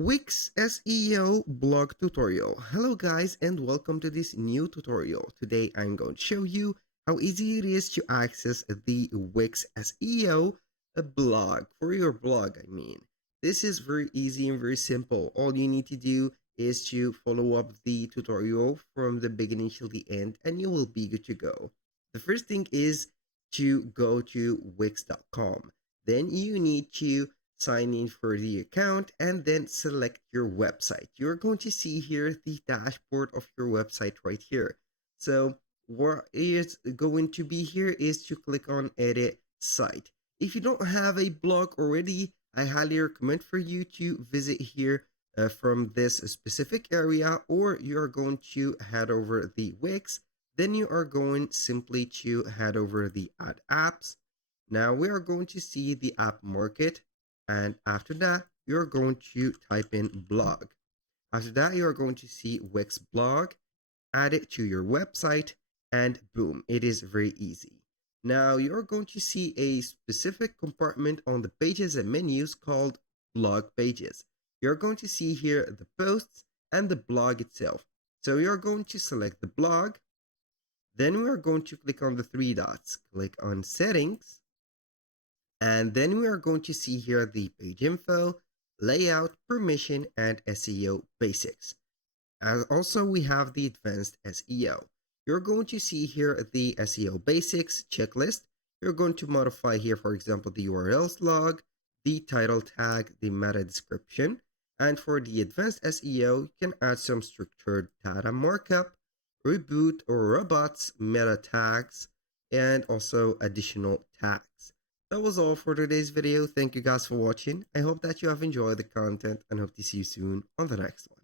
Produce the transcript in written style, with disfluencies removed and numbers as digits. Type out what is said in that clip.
Wix SEO blog tutorial. Hello guys and welcome to this new tutorial. Today I'm going to show you how easy it is to access the Wix SEO blog for your blog. This is very easy and very simple. All you need to do is to follow up the tutorial from the beginning till the end and you will be good to go. The first thing is to go to wix.com. Then you need to sign in for the account and then select your website. You're going to see here the dashboard of your website right here. So what is going to be here is to click on edit site. If you don't have a blog already, I highly recommend for you to visit here from this specific area, or you're going to head over the Wix. Then you are going simply to head over the add apps. Now we are going to see the app market, and after that you're going to type in blog. After that you are going to see Wix blog, add it to your website, and boom, it is very easy. Now you're going to see a specific compartment on the pages and menus called blog pages. You're going to see here the posts and the blog itself. So you're going to select the blog. Then we are going to click on the three dots, click on settings, and then we are going to see here the page info, layout, permission, and SEO basics. As also we have the advanced SEO. You're going to see here the SEO basics checklist. You're going to modify here, for example, the URLs log, the title tag, the meta description. And for the advanced SEO, you can add some structured data markup, reboot or robots, meta tags, and also additional tags. That was all for today's video. Thank you guys for watching. I hope that you have enjoyed the content and hope to see you soon on the next one.